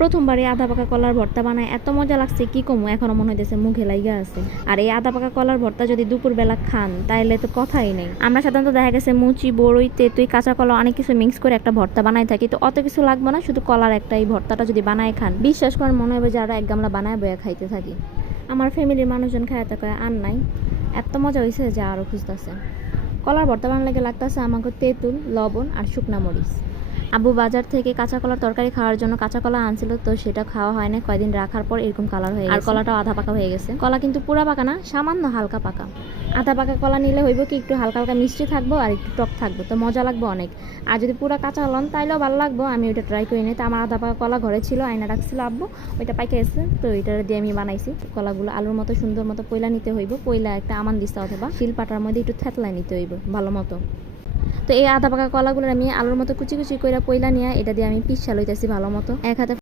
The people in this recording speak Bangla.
প্রথমবারে আধা পাকা কলার ভর্তা বানায় এত মজা লাগছে কি কমু, এখনো মনে হইতেছে মুখে লাইগা আছে। আর এই আধা পাকা কলার ভর্তা যদি দুপুরবেলা খান তাইলে তো কথাই নেই। আমরা সাধারণত দেখা গেছে মুচি, বড়ই, তেঁতুই, কাঁচা কলা অনেক কিছু মিক্স করে একটা ভর্তা বানাই থাকি, তো অত কিছু লাগবে না, শুধু কলার একটা এই ভর্তাটা যদি বানায় খান বিশ্বাস করেন মনে হবে যে আরো এক গামলা বানায় বয়ে খাইতে থাকি। আমার ফ্যামিলির মানুষজন খাইতে কয় আর নাই, এত মজা হয়েছে যে আরো খুঁজতেছে। কলার ভর্তা বানার লাগে লাগতেছে আমাকে তেঁতুল, লবণ আর শুকনা মরিচ। আব্বু বাজার থেকে কাঁচা কলার তরকারি খাওয়ার জন্য কাঁচা কলা আনছিল, তো সেটা খাওয়া হয় না, কয়দিন রাখার পর এরকম কালার হয়ে গেছে। আর কলাটাও আধা পাকা হয়ে গেছে। কলা কিন্তু পুরা পাকা না, সামান্য হালকা পাকা। আধা পাকা কলা নিলে হইব কি একটু হালকা হালকা মিষ্টি থাকবো আর একটু টক থাকবো, তো মজা লাগবে অনেক। আর যদি পুরা কাঁচা লন তাইলেও ভালো লাগবো। আমি ওইটা ট্রাই করি নাই, তো আমার আধা পাকা কলা ঘরে ছিল, আয়না রাখছিল আব্বু, ওইটা পাইকে গেছে, তো ওইটা দিয়ে আমি বানাইছি। কলাগুলো আলুর মতো সুন্দর মতো পয়লা নিতে হইব, পয়লা একটা আমান দিস্তা অথবা শিল পাটার মধ্যে একটু থেতলায় নিতে হইব ভালো মতো। তো এই আধা পাকা কলাগুলো আমি আলুর মতো কুচি কুচি করে পয়লা নিয়ে এটা দিয়ে আমি পিসা লইতেছি ভালো মতো। এক হাতে